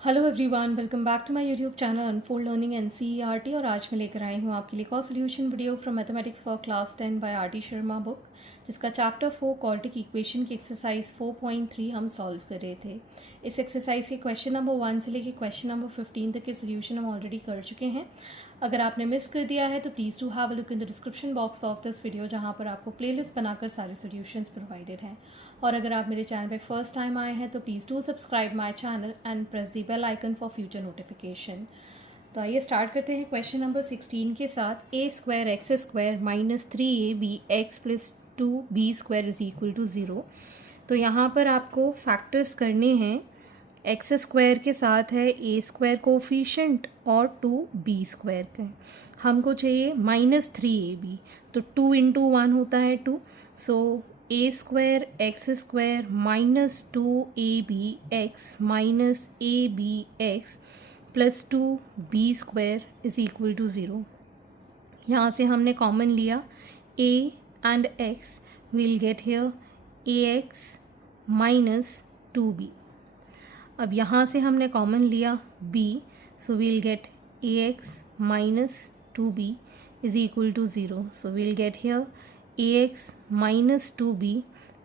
Hello everyone, welcome back to my YouTube channel Unfold Learning NCERT. और आज मैं लेकर आई हूँ आपके लिए एक और solution video from mathematics for class 10 by R T Sharma book, जिसका चैप्टर 4 क्वाड्रेटिक इक्वेशन की एक्सरसाइज 4.3 हम सॉल्व कर रहे थे। इस एक्सरसाइज के क्वेश्चन नंबर 1 से लेकर क्वेश्चन नंबर 15 तक के सोल्यूशन हम ऑलरेडी कर चुके हैं। अगर आपने मिस कर दिया है तो please do have a look in the description box of this video, जहाँ पर आपको प्लेलिस्ट बनाकर सारे सोल्यूशंस प्रोवाइडेड हैं। और अगर आप मेरे चैनल पे फर्स्ट टाइम आए हैं तो please do subscribe my channel and press the bell icon for future notification. तो आइए स्टार्ट करते हैं क्वेश्चन नंबर 16 के साथ। A square x square minus 3ab x plus 2b square is equal to 0। तो यहाँ पर आपको फैक्टर्स करने हैं। एक्स स्क्वायर के साथ है ए स्क्वायर कोफिशेंट और 2b स्क्वायर के हमको चाहिए -3ab। तो 2 इंटू 1 होता है 2, so a square x square minus 2ab x minus ab x plus 2b square is equal to 0। यहाँ से हमने कॉमन लिया a and x, will get here ax minus 2b। अब यहाँ से हमने कॉमन लिया b, so we'll get ax minus 2b is equal to 0। So we'll get here ax minus 2b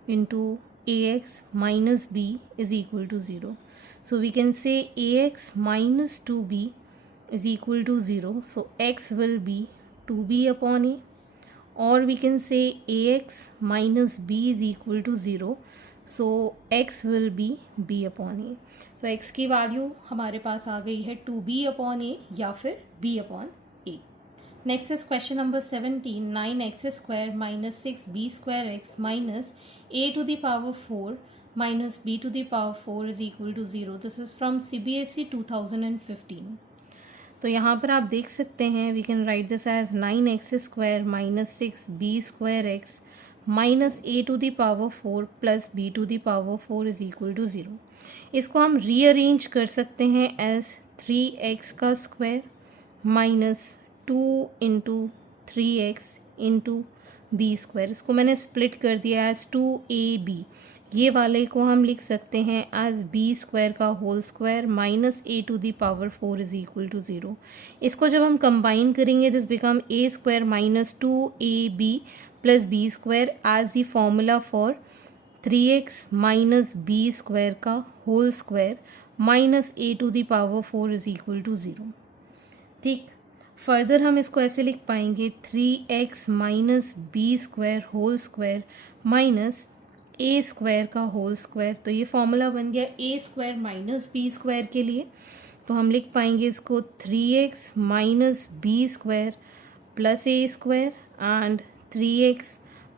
into ax minus b is equal to 0। So we can से ax minus 2b is equal to 0. So x will be 2b upon a, or we can say ax minus b is equal to 0. So x will be b upon a. So x की value हमारे पास आ गई है 2b upon a या फिर b upon a. Next is question number 17. 9x square minus 6b square x minus a to the power 4 minus b to the power 4 is equal to 0. This is from CBSE 2015. तो यहाँ पर आप देख सकते हैं, we can write this as 9x square minus 6b square X minus a to the power 4 plus b to the power 4 is equal to 0। इसको हम rearrange कर सकते हैं एज 3x का square minus 2 into 3x into B square. इसको मैंने split कर दिया एज 2ab। ये वाले को हम लिख सकते हैं एज बी स्क्वायर का whole square minus a to the power 4 is equal to 0। इसको जब हम कंबाइन करेंगे this become a square minus 2ab plus B square as the formula for 3x minus B square का whole square minus a to the power 4 is equal to 0। ठीक, further हम इसको ऐसे लिख पाएंगे 3x minus B square whole square minus A square का whole square. तो ये फॉर्मूला बन गया A square minus B square के लिए। तो हम लिख पाएंगे इसको 3x minus B square plus A square and 3x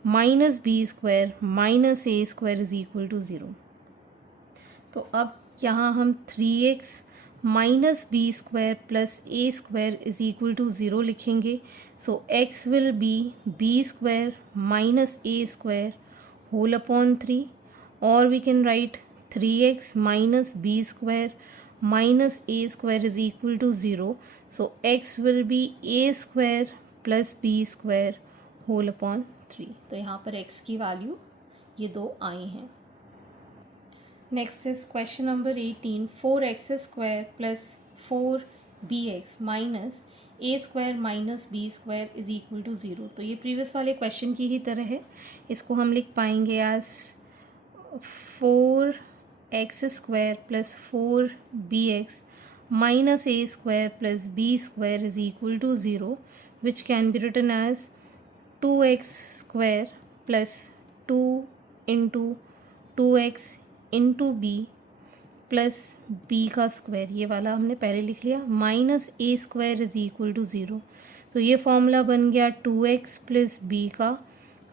minus B square minus A square is equal to 0। तो अब यहाँ हम 3x minus B square plus A square is equal to 0 लिखेंगे। So x will be square minus A square whole upon 3, or we can write 3x minus b square minus a square is equal to 0. So x will be a square plus b square whole upon 3. तो यहाँ पर x की value ये दो आई हैं। Next is question number 18. 4x square plus 4bx minus A square minus B square is equal to 0। तो ये प्रीवियस वाले क्वेश्चन की ही तरह है। इसको हम लिख पाएंगे as 4x square plus 4bx minus A square plus B square is equal to 0, which can be written as 2x square plus 2 into 2x into B plus B का स्क्वायर, ये वाला हमने पहले लिख लिया, minus A square is equal to 0। तो ये formula बन गया 2x प्लस बी का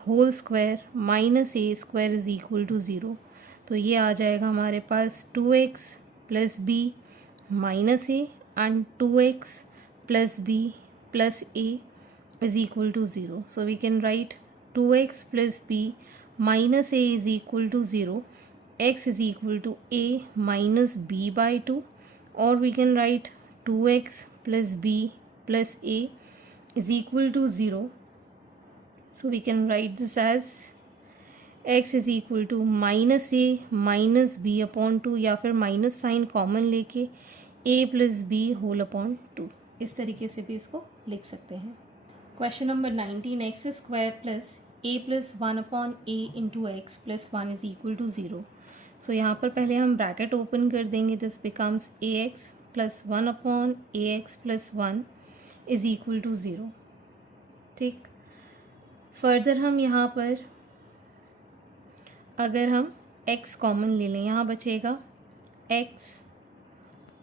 whole square minus A square is equal to 0। तो ये आ जाएगा हमारे पास 2x plus B minus A and 2x plus B plus A is equal to 0। So we can write 2x plus B minus A is equal to 0, x is equal to a minus b by 2, or we can write 2x plus b plus a is equal to 0. So we can write this as x is equal to minus a minus b upon two, या फिर minus sign common लेके a plus b whole upon two, इस तरीके से भी इसको लिख सकते हैं। Question number 19, x square plus a plus one upon a into x plus one is equal to zero. So यहाँ पर पहले हम ब्रैकेट ओपन कर देंगे, this becomes a x plus one upon a x plus one is equal to zero. ठीक, further हम यहाँ पर अगर हम x कॉमन ले लें, यहाँ बचेगा x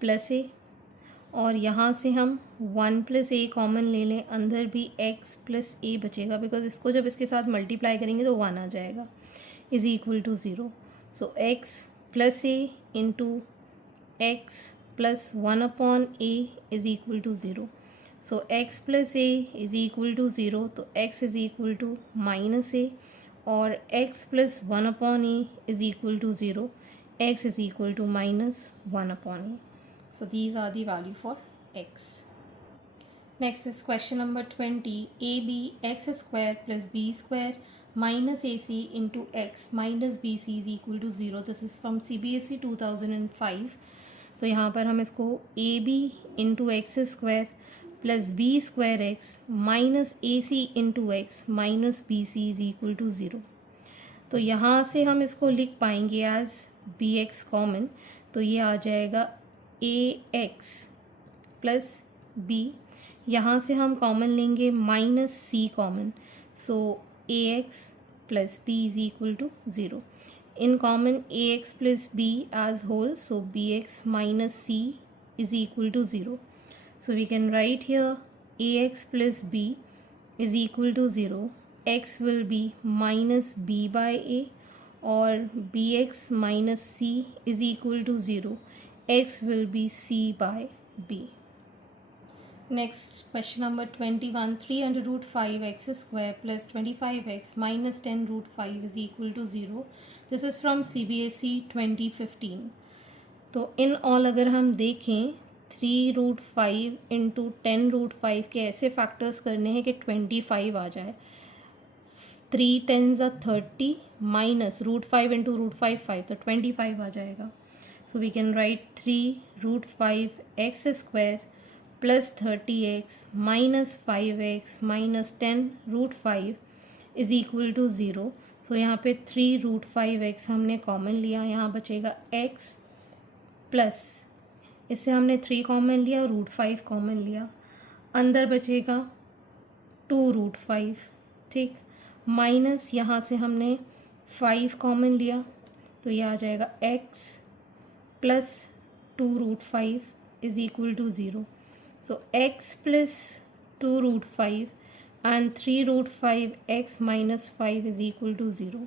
प्लस ए, और यहाँ से हम वन प्लस ए कॉमन ले लें, अंदर भी x प्लस ए बचेगा, बिकॉज इसको जब इसके साथ मल्टीप्लाई करेंगे तो वन आ जाएगा, is equal to zero. So x plus a into x plus one upon a is equal to zero. So x plus a is equal to zero, तो x is equal to minus a, और x plus one upon a is equal to zero, x is equal to minus one upon a. So these are the value for x. Next is question number 20. AB x square plus b square minus AC into x minus BC is equal to 0. This is from CBSE 2005. तो यहाँ पर हम इसको AB into x square plus b square x minus AC into x minus BC is equal to 0. तो यहाँ से हम इसको लिख पाएंगे एज bx कॉमन, तो ये आ जाएगा ax प्लस b, यहाँ से हम कॉमन लेंगे minus c common, so ax plus b is equal to zero. इन common ax plus b as whole, so bx minus c is equal to zero. So we can write here ax plus b is equal to zero, x will be minus b by a, और bx minus c is equal to 0, x will be c by b. Next, question number 21, 3 under root 5 x square plus 25x minus 10 root 5 is equal to 0. This is from CBSE 2015. तो in all अगर हम देखें 3 root 5 into 10 root 5 के ऐसे factors करने हैं कि 25 आ जाए। 3 10s are 30 minus root 5 into root 5 5, तो 25 आ जाएगा। So we can write 3 root 5 x square plus 30x minus 5x minus 10 root 5 is equal to 0. So यहाँ पे 3 root 5x हमने कॉमन लिया, यहाँ बचेगा x प्लस, इससे हमने 3 कॉमन लिया, रूट 5 कॉमन लिया, अंदर बचेगा 2 रूट 5, ठीक, माइनस यहाँ से हमने 5 कॉमन लिया, तो ये आ जाएगा x plus 2 root 5 is equal to zero. So x plus 2 root 5 and 3 root 5 x minus 5 is equal to zero.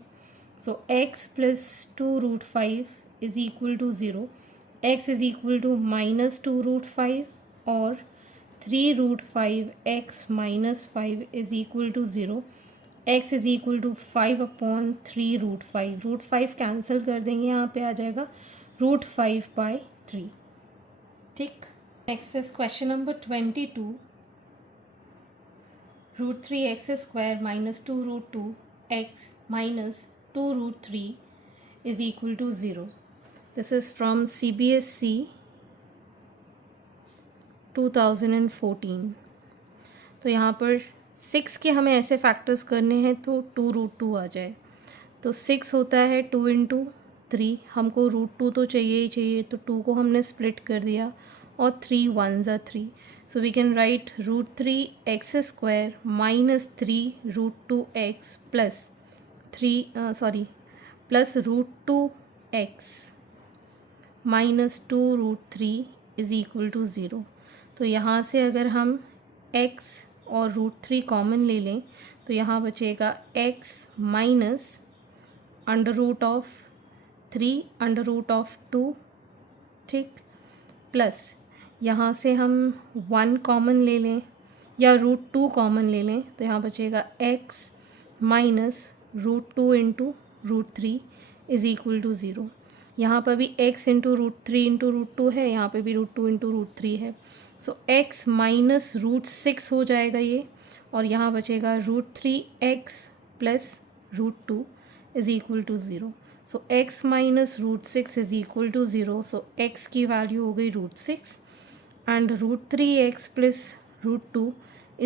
So x plus 2 root 5 is equal to zero, x is equal to minus 2 root 5, और 3 root 5 x minus 5 is equal to zero, x is equal to 5 upon 3 root 5, root 5 cancel कर देंगे, यहाँ पे आ जाएगा root 5 by 3, ठीक। Next is question number 22, root 3 X square minus 2 root 2 X minus 2 root 3 is equal to 0। This is from CBSE 2014। तो यहाँ पर 6 के हमें ऐसे फैक्टर्स करने हैं तो 2 रूट 2 आ जाए, तो 6 होता है 2 इंटू 3, हमको रूट 2 तो चाहिए ही चाहिए, तो 2 को हमने स्प्लिट कर दिया, और 3 1s are 3, so we can write root 3 X square minus 3 root 2 X plus plus root 2 X minus 2 root 3 is equal to 0। तो यहाँ से अगर हम x और रूट 3 कॉमन ले लें, तो यहाँ बचेगा x minus under root of 3 under root of 2, ठीक, प्लस यहाँ से हम 1 कॉमन ले लें या रूट 2 कॉमन ले लें, तो यहाँ बचेगा x minus root 2 into root 3 is equal to 0। यहाँ पर भी x into root 3 into root 2 है, यहाँ पे भी रूट 2 इंटू रूट 3 है, सो x माइनस रूट 6 हो जाएगा ये, और यहाँ बचेगा root 3 X plus root 2 is equal to zero. So x minus root six is equal to zero. So x की वैल्यू हो गई root six and root 3x plus root 2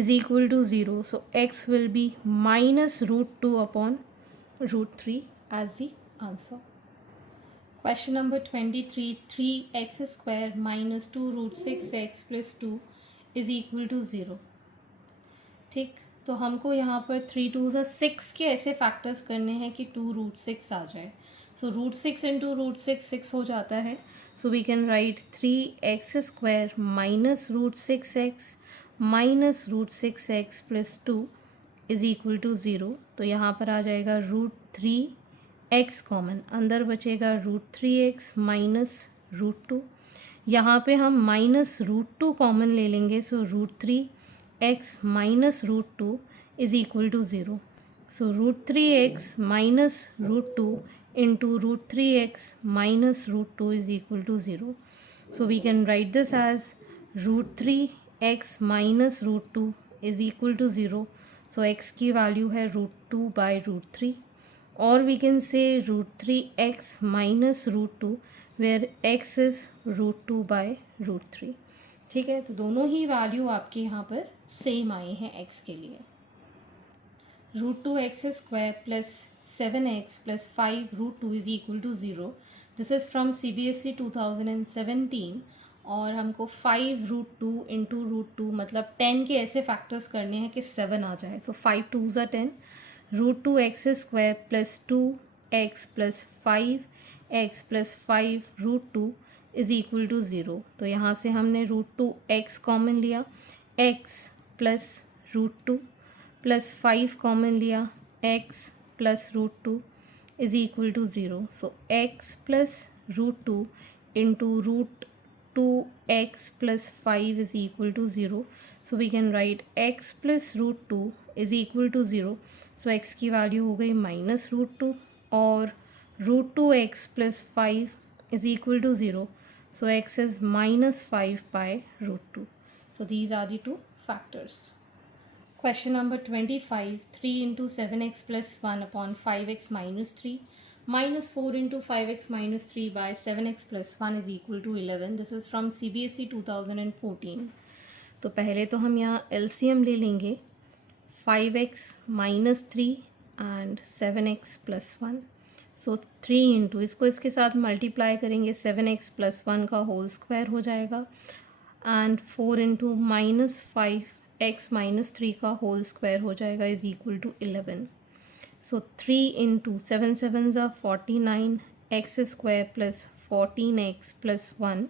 is equal to 0. So x will be minus root 2 upon root 3 as the answer. Question number 23. 3x square minus 2 root 6x plus 2 is equal to 0. ठीक, तो हमको यहाँ पर 3 2 6 के ऐसे factors करने हैं कि 2 रूट 6 आ जाए. सो रूट 6 इंटू रूट 6 हो जाता है. So we can write 3x square minus root 6x minus root 6x plus 2 is equal to 0. तो यहाँ पर आ जाएगा रूट 3x कॉमन, अंदर बचेगा रूट 3x माइनस रूट 2. यहाँ पे हम माइनस रूट 2 कॉमन ले लेंगे. So root 3x minus root 2 is equal to 0. So root 3x minus root 2 into root 3x minus root 2 is equal to 0. So we can write this as root 3x minus root 2 is equal to 0. So x की value है root 2 by root 3. Or we can say root 3x minus root 2 where x is root 2 by root 3. ठीक है, तो दोनों ही value आपके यहाँ पर same आई हैं x के लिए. Root 2x square plus 7x plus 5 root 2 is equal to 0. This is from CBSE 2017. और हमको 5 रूट 2 इंटू रूट 2 मतलब 10 के ऐसे फैक्टर्स करने हैं कि 7 आ जाए. So 5 2s are 10. Root 2x square plus 2x plus 5x plus 5 root 2 is equal to 0. तो यहाँ से हमने रूट 2x कॉमन लिया, x plus root 2 plus 5 common लिया, x plus root 2 is equal to 0. So x plus root 2 into root 2x plus 5 is equal to 0. So we can write x plus root 2 is equal to 0. So x की value हो गई minus root 2 और root 2x plus 5 is equal to 0. So x is minus 5 by root 2. So these are the two factors. Question number 25. 3 into 7x plus 1 upon 5x minus 3 minus 4 into 5x minus 3 by 7x plus 1 is equal to 11. This is from CBSE 2014. तो पहले तो हम यहाँ LCM ले लेंगे 5x minus 3 and 7x plus 1. So 3 into इसको इसके साथ मल्टीप्लाई करेंगे 7x प्लस 1 का होल स्क्वायर हो जाएगा and 4 into minus 5x minus 3 का होल स्क्वायर हो जाएगा is equal to 11. So 3 into 7 7 ज़ा 49 X square plus 14x plus 1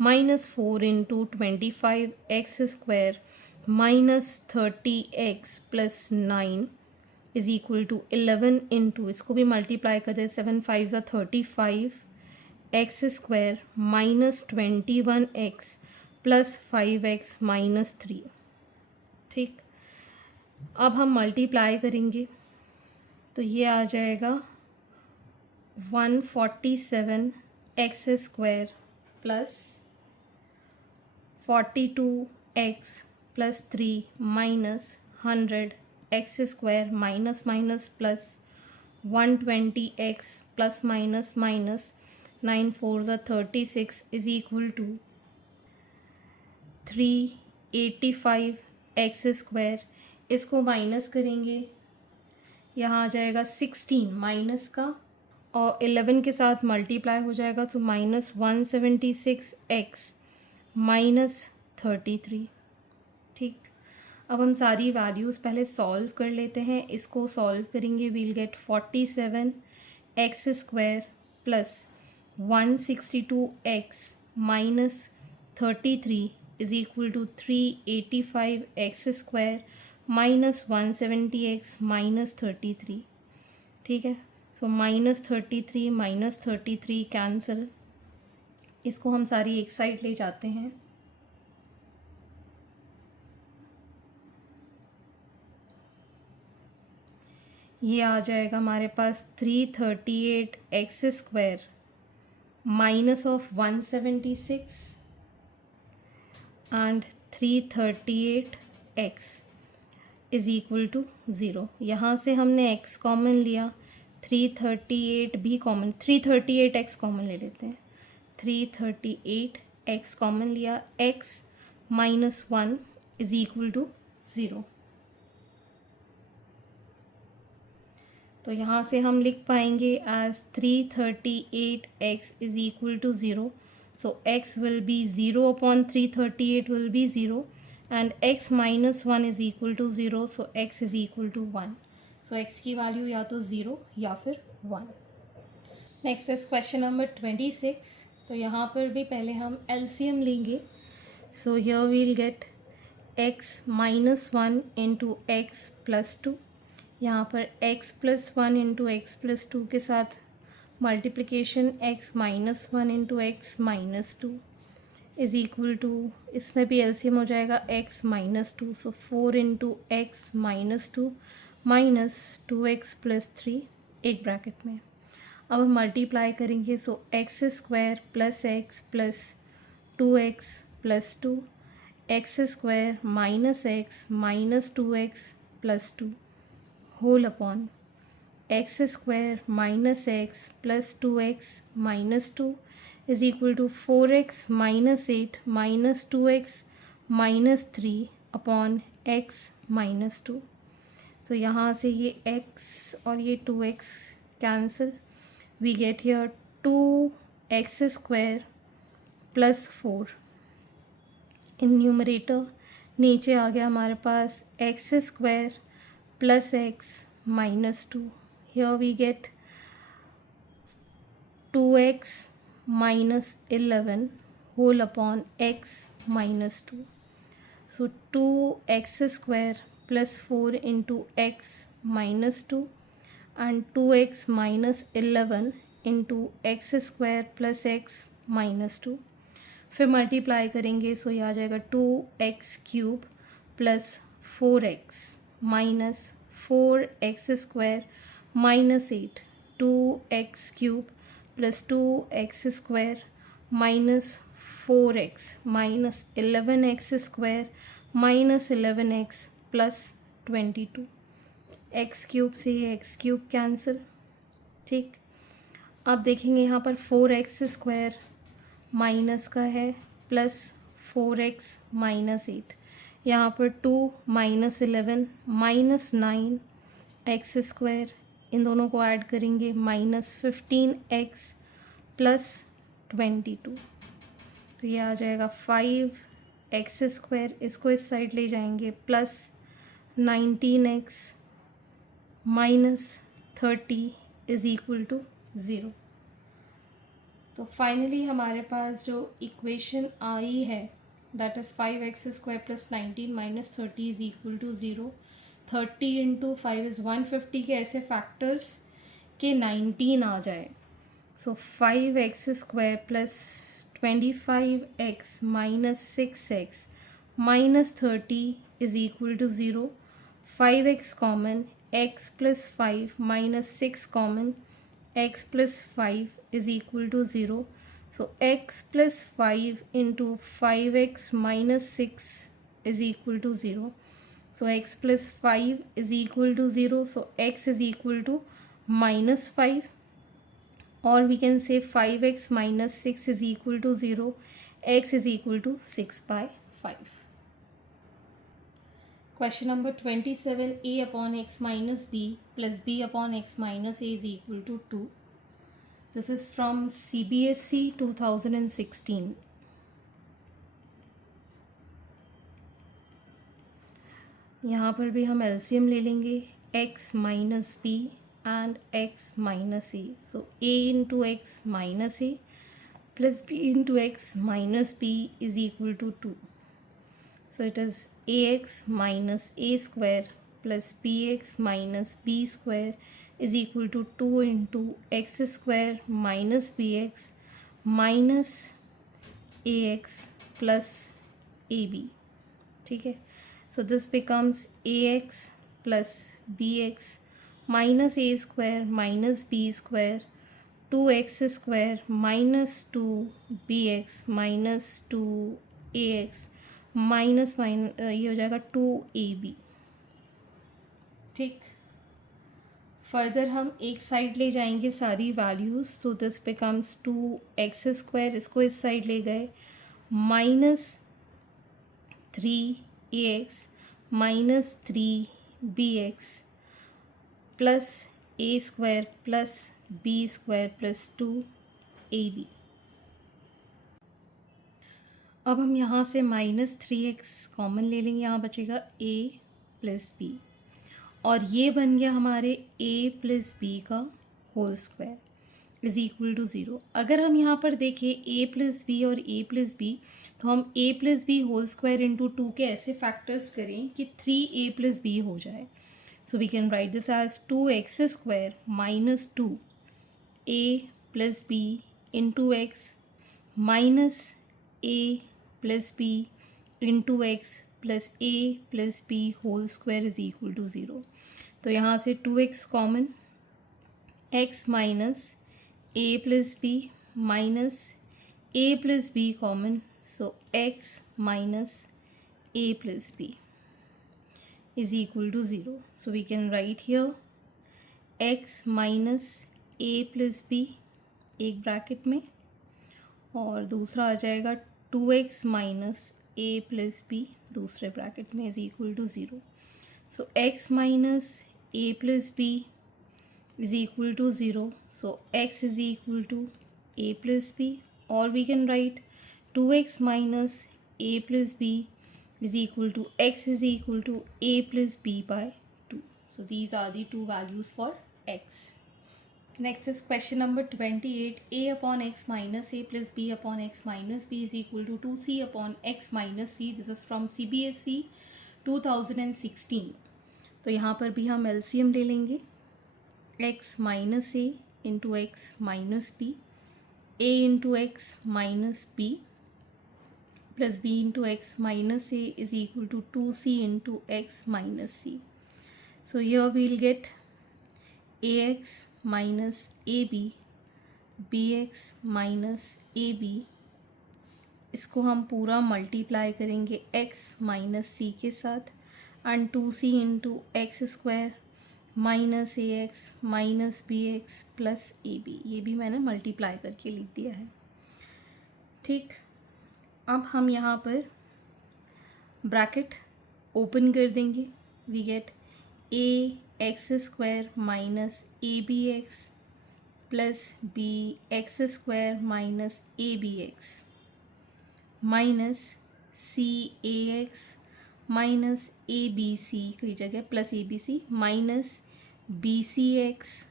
minus 4 into 25 X square minus 30x plus 9 is equal to 11 into इसको भी multiply कर जाए 7 5 ज़ा 35 X square minus 21x plus 5x minus 3. ठीक, अब हम मल्टीप्लाई करेंगे तो ये आ जाएगा 147 X square plus 42x plus 3 minus 100 X square minus minus plus 120x plus minus minus 9 4 ज़ा 36 is equal to 385 X square. इसको माइनस करेंगे, यहाँ आ जाएगा 16 माइनस का और 11 के साथ मल्टीप्लाई हो जाएगा तो माइनस 176 एक्स माइनस 33. ठीक, अब हम सारी वैल्यूज़ पहले सॉल्व कर लेते हैं. इसको सॉल्व करेंगे we'll get 47 X square plus 162 X minus 33 is equal to 385 X square minus 170x minus 33. ठीक है, सो माइनस 33 कैंसिल. इसको हम सारी एक साइड ले जाते हैं. ये आ जाएगा हमारे पास 338 x square minus of 176 and 338 x is equal to 0. यहाँ से हमने x कॉमन लिया, 338 भी कॉमन, 338x कॉमन ले लेते हैं। 338x कॉमन लिया, x minus 1 is equal to 0। तो यहाँ से हम लिख पाएंगे as 338x is equal to 0। So x will be 0 upon 338 will be 0 and x minus 1 is equal to 0, so x is equal to 1। So x की value या तो 0 या फिर 1। Next is question number 26। तो यहाँ पर भी पहले हम LCM लेंगे। सो here we'll get x minus 1 into x plus 2। यहाँ पर x plus 1 into x plus 2 के साथ multiplication x minus 1 into x minus 2 is equal to, इसमें भी एलसीएम हो जाएगा x minus 2, so 4 into x minus 2 minus 2x plus 3 एक bracket में। अब हम मल्टीप्लाई करेंगे, so x square plus x plus 2x plus 2 x square minus x minus 2x plus 2 whole upon x square minus x plus 2x minus 2 is equal to 4x minus 8 minus 2x minus 3 upon x minus 2। So यहाँ से ये x और ये 2x cancel, we get here 2x square plus 4 in numerator. नीचे आ गया हमारे पास x square plus x minus 2। Here we get 2x minus 11 whole upon x minus 2। So 2x square plus 4 into x minus 2 and 2x minus 11 into x square plus x minus 2। फिर multiply करेंगे, सो ये आ जाएगा 2x cube plus 4x minus 4x square minus 8, 2x cube plus 2x square minus 4x minus 11x square minus 11x plus 22। X cube से x cube cancel, ठीक। अब देखेंगे यहाँ पर 4x स्क्वायर माइनस का है प्लस 4x माइनस 8, यहाँ पर 2 माइनस 11 माइनस 9 एक्स स्क्वायर, इन दोनों को ऐड करेंगे माइनस 15x प्लस 22। तो ये आ जाएगा 5x स्क्वायर, इसको इस साइड ले जाएंगे plus 19x minus 30 is equal to 0। तो फाइनली हमारे पास जो इक्वेशन आई है that is 5x square plus 19 minus 30 is equal to 0। 30 into 5 is 150 के ऐसे फैक्टर्स के 19 आ जाए। So 5x square plus 25x minus 6x minus 30 is equal to 0। 5x common, x plus 5 minus 6 common, x plus 5 is equal to 0. So x plus 5 into 5x minus 6 is equal to 0. So x plus 5 is equal to 0. So x is equal to minus 5, or we can say 5x minus 6 is equal to 0. X is equal to 6 by 5. Question number 27, a upon x minus b plus b upon x minus a is equal to 2. This is from CBSE 2016. यहाँ पर भी हम LCM ले लेंगे, x minus b and x minus a. So a into x minus a plus b into x minus b is equal to 2. So it is ax minus a square plus bx minus b square is equal to 2 into x square minus bx minus ax plus ab, ठीक है। So this becomes ax plus bx minus a square minus b square 2x square minus 2bx minus 2ax minus ये हो जाएगा 2ab, ठीक। Further हम एक side ले जाएंगे सारी वैल्यूज़, तो दिस बिकम्स 2x², इसको इस साइड ले गए, -3ax -3bx plus a² plus b² plus 2ab। अब हम यहाँ से -3x कॉमन ले लेंगे, यहाँ बचेगा a प्लस b, और ये बन गया हमारे a प्लस बी का whole square is equal to 0। अगर हम यहाँ पर देखें a प्लस बी और a प्लस बी, तो हम a plus b whole square into 2 के ऐसे फैक्टर्स करें कि 3a प्लस बी हो जाए। So we can write this as 2x² minus 2a plus b into x minus a plus b into x plus a plus b whole square is equal to 0। तो यहाँ से 2x common, x minus a plus B minus a plus b common, so x minus a plus b is equal to 0। So we can write here x minus a plus b एक bracket में, और दूसरा आ जाएगा 2x minus a plus b दूसरे bracket में is equal to 0। So x minus a plus b is equal to 0. So x is equal to a plus b, or we can write 2x minus a plus b is equal to x is equal to a plus b by 2. So these are the two values for x. Next is question number 28. A upon x minus a plus b upon x minus b is equal to 2c upon x minus c. This is from CBSE 2016. तो यहाँ पर भी हम LCM ले लेंगे, x minus a into x minus b, a into x minus b plus b into x minus a is equal to 2c into x minus c. So here we'll get ax minus ab, bx minus ab, इसको हम पूरा multiply करेंगे x minus c के साथ, and 2c into x square minus a x minus b x plus a b, ये भी मैंने multiply करके लिख दिया है। ठीक, अब हम यहाँ पर ब्रैकेट ओपन कर देंगे, we get a x square minus a b x plus b x square minus a b x minus c a x minus a b c की जगह plus a b c minus b c x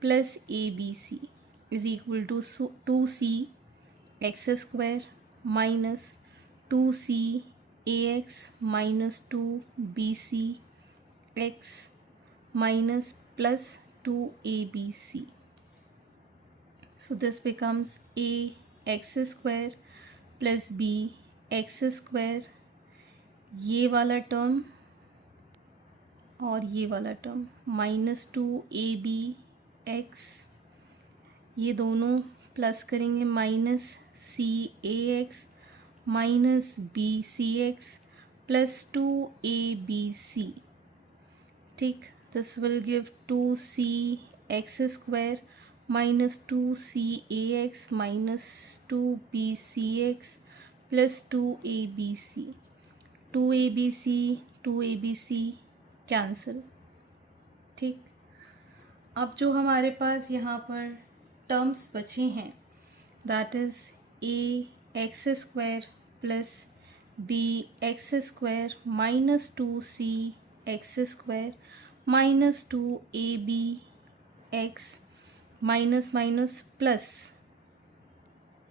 plus a b c is equal to 2c x square minus 2c a x minus 2bc x minus plus 2abc. So this becomes a x square plus b x square, ये वाला term और ये वाला term minus 2ab x, ये दोनों plus करेंगे minus c a x minus b c x plus 2abc. ठीक, this will give 2c x square minus 2c ax minus 2bcx plus 2abc, 2abc cancel. ठीक, अब जो हमारे पास यहाँ पर टर्म्स बचे हैं, that is a x square plus b x square minus 2c x square minus 2ab x minus minus plus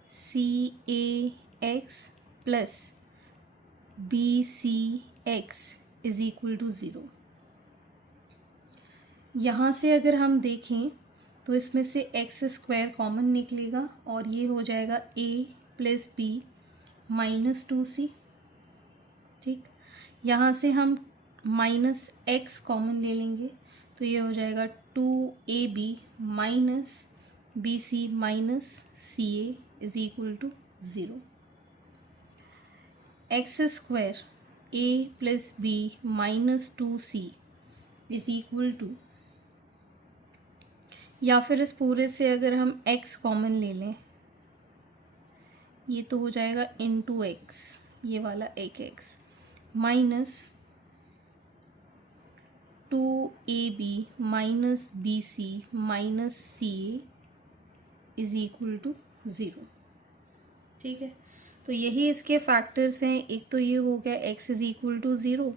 c a x plus b c x is equal to 0. यहाँ से अगर हम देखें तो इसमें से एक्स स्क्वायर कॉमन निकलेगा और ये हो जाएगा a plus B minus 2c. ठीक, यहाँ से हम माइनस एक्स कॉमन ले लेंगे तो ये हो जाएगा 2ab minus b c minus c a is equal to 0. X square a plus B minus 2c is equal to या फिर इस पूरे से अगर हम x कॉमन ले लें, ये तो हो जाएगा इंटू एक्स, ये वाला एक x, minus 2ab minus bc minus ca is equal to 0। ठीक है, तो यही इसके फैक्टर्स हैं। एक तो ये हो गया x इज इक्वल टू 0,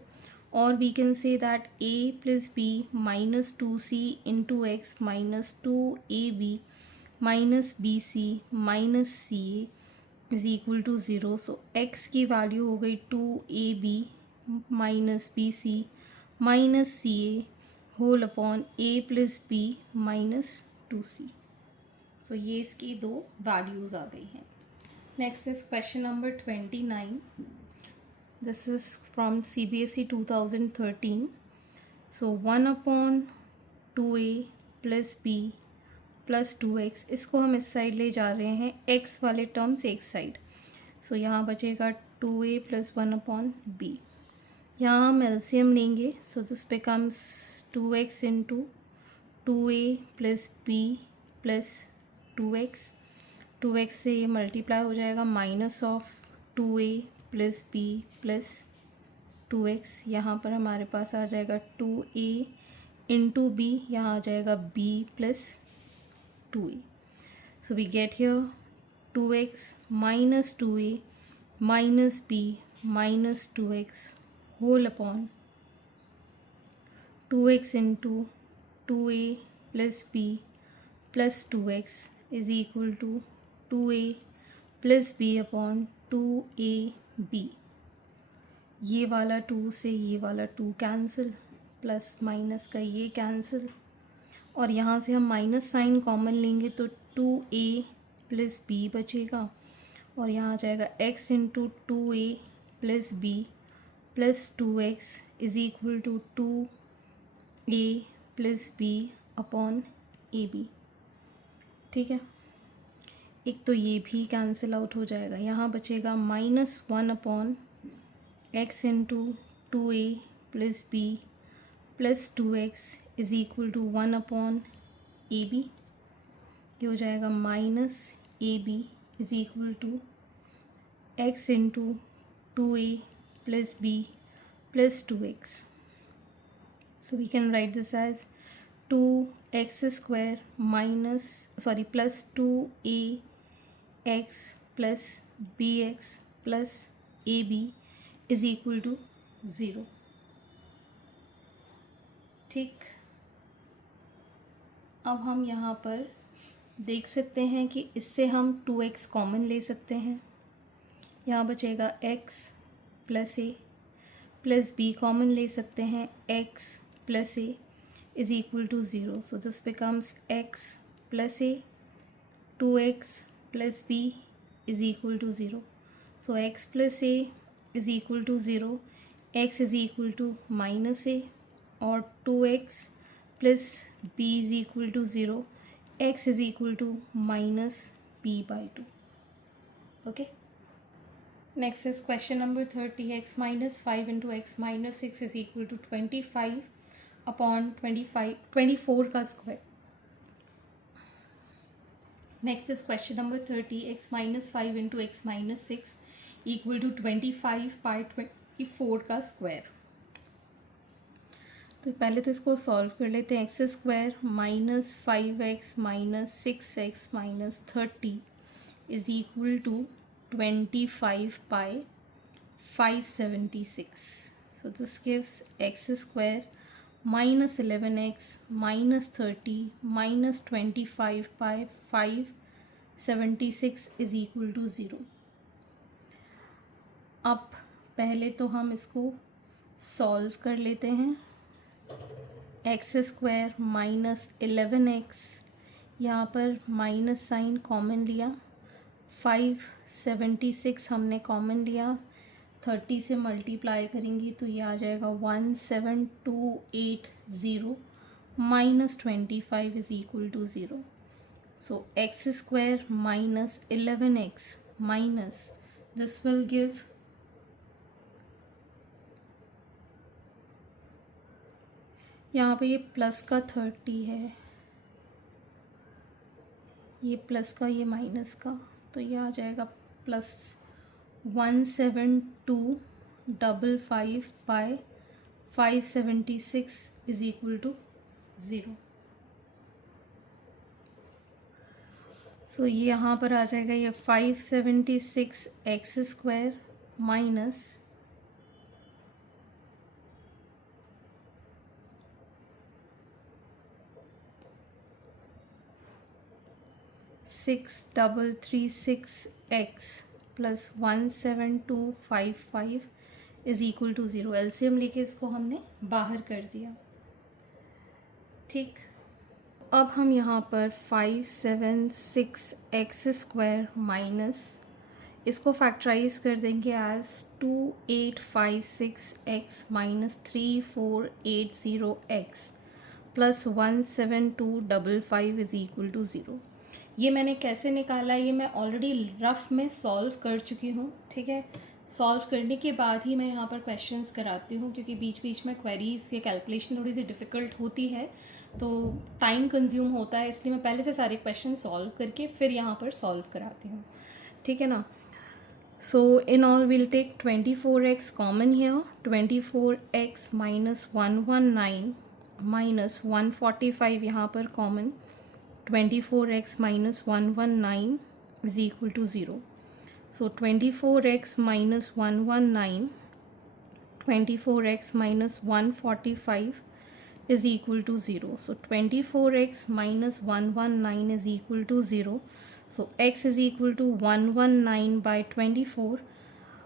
और we can say that a plus B minus 2c into x minus 2ab minus bc minus ca is equal to 0। So x की वैल्यू हो गई 2ab minus bc minus ca whole upon a plus B minus 2c। So ये इसकी दो values आ गई हैं। Next is question number 29। This is from CBSE 2013। So 1 upon 2a plus B plus 2x, इसको हम इस साइड ले जा रहे हैं, x वाले टर्म्स एक साइड। सो यहाँ बचेगा 2a प्लस 1 अपॉन बी। यहाँ हम एलसीएम लेंगे, so this becomes 2x into 2a plus B plus 2x से ये मल्टीप्लाई हो जाएगा, minus of 2a plus B plus 2x। यहाँ पर हमारे पास आ जाएगा 2a इंटू बी, यहाँ आ जाएगा b plus 2a। So we get here 2x minus 2a minus b minus 2x whole upon 2x into 2a plus b plus 2x is equal to 2a plus b upon 2ab। ये वाला 2 से ये वाला 2 cancel, plus minus का ये cancel, और यहाँ से हम माइनस साइन कॉमन लेंगे तो 2a प्लस बी बचेगा, और यहाँ आ जाएगा x into 2a plus B plus 2x is equal to 2a plus b upon ab। ठीक है, एक तो ये भी कैंसिल आउट हो जाएगा, यहाँ बचेगा minus 1 upon x into 2a plus B plus 2x is equal to 1 upon ab। ये हो जाएगा minus ab is equal to x into 2a plus B plus 2x। So we can write this as 2x square plus 2ax plus bx plus ab is equal to 0। ठीक, अब हम यहाँ पर देख सकते हैं कि इससे हम 2x कॉमन ले सकते हैं। यहाँ बचेगा x plus a plus b common ले सकते हैं, x plus a is equal to 0. So this becomes x plus a, 2x plus b is equal to 0. So x plus a is equal to 0, x is equal to minus a, और 2x plus b is equal to 0, x is equal to minus b by 2. Okay. Next is question number 30. X minus 5 into x minus 6 is equal to 25 upon 24 का square. Next is question number 30। X minus 5 into x minus 6 equal to 25 by 24 का square. तो पहले तो इसको solve कर लेते हैं। X square minus 5x minus 6x minus 30 is equal to 25 by 576। So this gives x square minus 11x minus 30 minus 25 by 576 is equal to 0। अब पहले तो हम इसको सॉल्व कर लेते हैं। एक्स स्क्वायर माइनस 11x, यहाँ पर माइनस साइन कॉमन लिया, 576 हमने कॉमन लिया, 30 से मल्टीप्लाई करेंगी तो ये आ जाएगा 17280 minus 25 is equal to 0। So x square minus 11x minus this will give यहाँ पे ये प्लस का 30 है, ये प्लस का ये माइनस का, तो ये आ जाएगा plus 17255 by 576 is equal to 0। So ये यहाँ पर आ जाएगा ये 576 x square minus 6336 x plus 17255 is equal to 0। LCM लेके इसको हमने बाहर कर दिया। ठीक, अब हम यहाँ पर 576 एक्स स्क्वायर माइनस इसको फैक्टराइज कर देंगे as 2856 x minus 3480 x plus 17255 is equal to 0। ये मैंने कैसे निकाला, ये मैं ऑलरेडी रफ में सॉल्व कर चुकी हूँ। ठीक है, सॉल्व करने के बाद ही मैं यहाँ पर क्वेश्चंस कराती हूँ, क्योंकि बीच बीच में क्वेरीज या कैलकुलेशन थोड़ी सी डिफ़िकल्ट होती है तो टाइम कंज्यूम होता है, इसलिए मैं पहले से सारे क्वेश्चन सॉल्व करके फिर यहाँ पर सॉल्व कराती हूँ। ठीक है ना। So in all will take 24x common here, 24x minus 119 minus 145 यहाँ पर common, 24x minus 119 is equal to 0. So 24x minus 119, 24x minus 145 is equal to 0. So 24x minus 119 is equal to 0. So x is equal to 119 by 24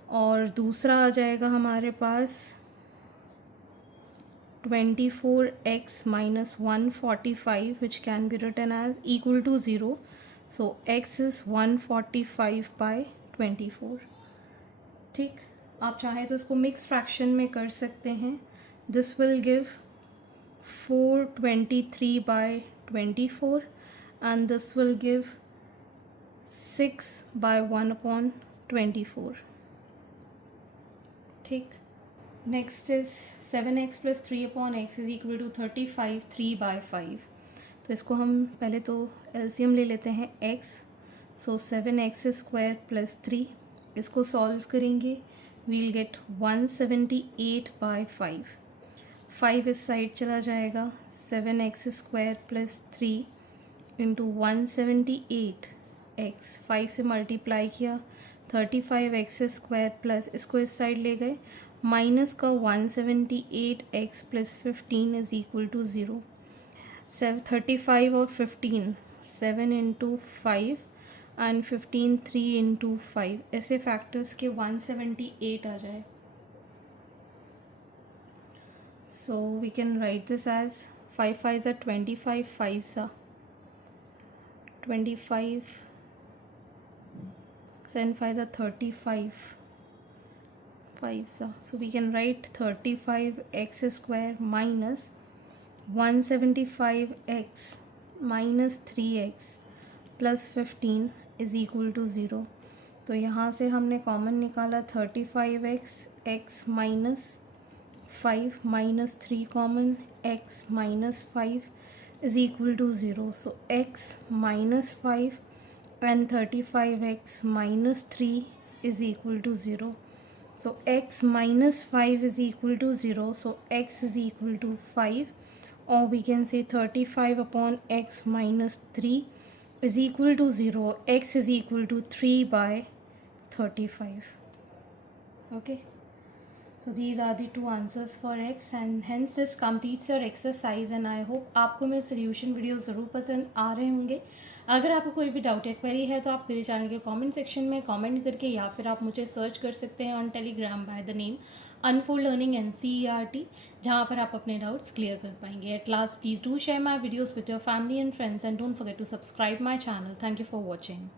और दूसरा आ जाएगा हमारे पास 24x minus 145 which can be written as equal to 0. So x is 145 by 24. ठीक, आप चाहें तो इसको मिक्स फ्रैक्शन में कर सकते हैं। This will give 423 by 24 and this will give 6 by 1/24। ठीक, next is 7x plus 3/x is equal to 35 3/5। तो इसको हम पहले तो एलसीएम ले लेते हैं x। सो 7x स्क्वायर प्लस 3, इसको सॉल्व करेंगे वील गेट 178/5। 5 इस साइड चला जाएगा, 7x square plus 3 into 178x, 5 से मल्टीप्लाई किया 35x स्क्वायर प्लस इसको इस साइड ले गए माइनस का 178x plus 15 is equal to 0। 35 और 15 7 इंटू 5 एंड 15 3 इंटू 5, ऐसे फैक्टर्स के 178 आ जाए। So we can write this as 5 5 are 25, 5 are 25, 7 5 are 35, 5 are, so we can write 35x square minus 175x minus 3x plus 15 is equal to 0। तो यहाँ से हमने common निकाला 35x, x minus 5 minus 3 common, x minus 5 is equal to 0। So x minus 5 and 35x minus 3 is equal to 0। So x minus 5 is equal to 0. So x is equal to 5, or we can say 35 upon x minus 3 is equal to 0. X is equal to 3 by 35. Okay. So these are the two answers for x and hence this completes your exercise and I hope आपको मेरे solution video ज़रूर पसंद आ रहे होंगे। अगर आपको कोई भी डाउट या क्वेरी है तो आप मेरे चैनल के कमेंट सेक्शन में कमेंट करके या फिर आप मुझे सर्च कर सकते हैं on Telegram by the name unfold learning NCERT, जहाँ पर आप अपने डाउट्स क्लियर कर पाएंगे। At last please do share my videos with your family and friends and don't forget to subscribe my channel. Thank you for watching.